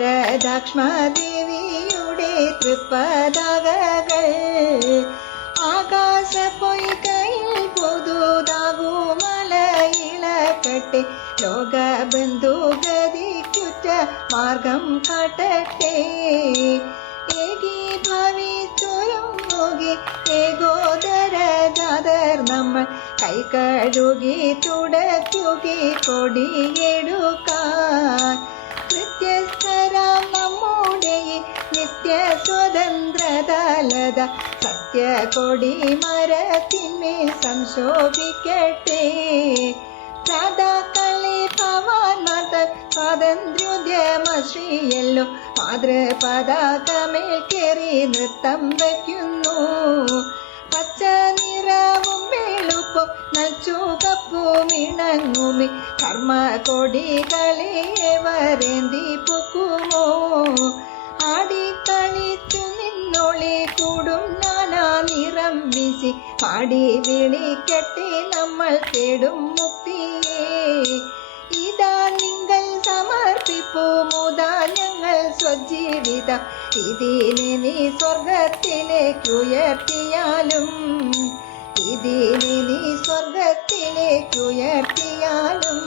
ശാരദാക്ഷ്മദേവിയുടെ തൃപ്പതാകകൾ ആകാശ പൊയ്കയിൽ പുതുതാകുമലയിളക്കട്ടെ. ലോകബന്ധുഗതിക്കുറ്റ മാർഗം കാട്ടട്ടെ. ഏകീഭവിച്ചൊരുങ്ങുകി ഏകോദര ജാതർ നമ്മൾ കൈകഴുകി തുടയ്ക്കുകി കൊടിയെടുക്കാൻ. വ്യത്യസ്തരാം നമ്മുടെ നിത്യ സ്വതന്ത്രതലത സത്യകൊടി മരത്തിന്മേൽ സംശോഭിക്കട്ടെ. പ്രാതാക്കളെ ഭവാൻമാർ സ്വാതന്ത്ര്യോദ്യമശ്രീയല്ലോ മാതൃപതാകമേൽ കേറി നൃത്തം വയ്ക്കുന്നു. പച്ച നിറവും വെളുപ്പും നച്ചുകപ്പും ഇണങ്ങുമി കർമ്മ കൊടികളെ വരേന്തി പൊക്കുമോ. ആടിക്കളിച്ചു നിന്നോളി കൂടും നാനാ നിറം വീശി പാടി വിളിക്കട്ടെ നമ്മൾ തേടും മുക്തിയെ. ഇതാ നിങ്ങൾ സമർപ്പിപ്പൂ മുതാ ഞങ്ങൾ സ്വജീവിതം. ഇതിനെ നീ സ്വർഗത്തിലേക്കുയർത്തിയാലും ഇതിനെ നീ സ്വർഗത്തിലേക്കുയർത്തിയാലും